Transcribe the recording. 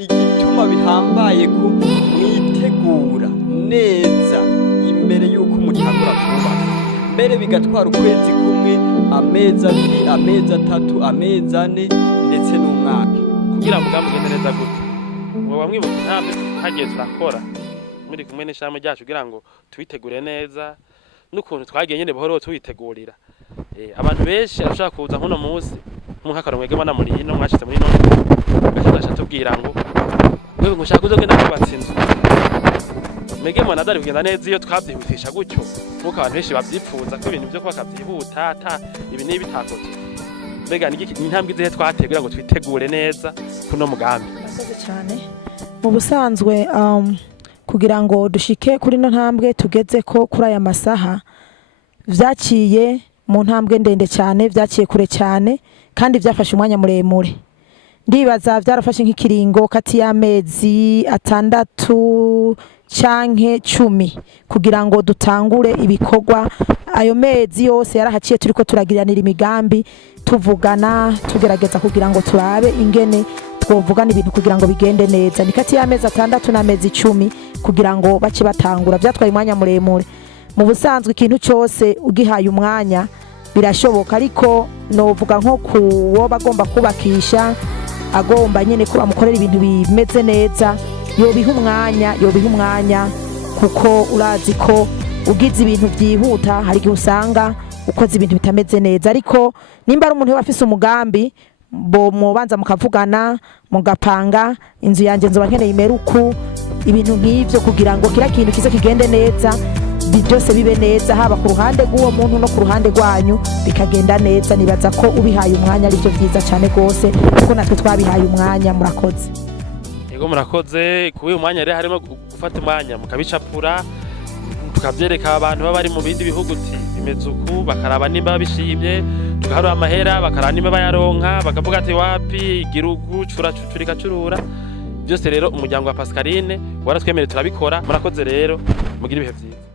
igituma bihambaye ko mwitegura neza imbere y'uko mutangura kubaka, mbere bigatwara ukwezi kumwe, amezi abiri, amezi atatu, amezi ane ndetse n'umwaka kugira ngo umugambi ugende neza gute. Wowe mwibuka intambwe hagiye turakora muri kumwe n'ishami ryacu kugira ngo twitegure neza n'ukuntu twagiye nyene buhoro tuwitegurira. Abantu benshi arashaka kuza nkuno munsi nk'akaro mwege bana muri ino mwashitse muri none bashaka tubwira ngo wewe ngushaka uzogenda kubatsa inzu mege mwana adari kugenda neza iyo twabyihutisha gutyo nkuko abantu benshi bavyipfuza ko ibintu byo kubaka byihuta ata ibi nibi bitakoze. Mbega ni intambwe izihe twateguye ngo twitegure neza kuno mugambi. Murakoze cyane. Mu busanzwe kugira ngo dushike kuri no ntambwe tugeze ko kuri aya masaha vyaciye mu ntambwe ndende cyane, vyaciye kure cyane kandi vyafashe umwanya muremure. Ndibaza vyarafashe nk'ikiringo kati y'amezi 6 canke 10 kugira ngo dutangure ibikorwa. Ayo mezi yose yarahaciye turiko turagiranira imigambi, tuvugana, tugerageza kugira ngo turabe ingene twovugana ibintu kugira ngo bigende neza. Ni kati y'amezi 6 n'amezi 10 kugira ngo bace batangura. Vyatwaye umwanya muremure. Mu busanzwe ikintu cyose ugihaye umwanya birashoboka, ariko novuga nko kuwo bagomba kubakisha agomba nyene ko bamukorera ibintu bimeze neza, yobiha umwanya kuko urazi ko ugize ibintu byihuta hari gihe usanga ukoze ibintu bitameze neza. Ariko nimba ari umuntu bafise umugambi bo mubanza mukavugana mugapanga inzu yanje nzoba nkeneye imeruku ibintu nk'ivyo kugira ngo kira kintu kize kigende neza, byose bibe neza haba ku ruhande rw'uwo muntu no ku ruhande rwanyu bikagenda neza. Nibaza ko ubihaye umwanya ari byo byiza cyane gose kuko natwe twabihaye umwanya. Murakoze. Yego murakoze. Kuba umwanya rero harimo gufata umwanya mukabicapura tukabyereka abantu baba bari mu bindi bihugu uti bimeze uku, bakaraba nimba bishimye, tugaharura amahera bakaraba nimba bayaronka, bakavuga ati wapi igirugu curika curura. Byose rero umuryango wa Pascaline waratwemereye turabikora. Murakoze rero mugira ibihe byiza.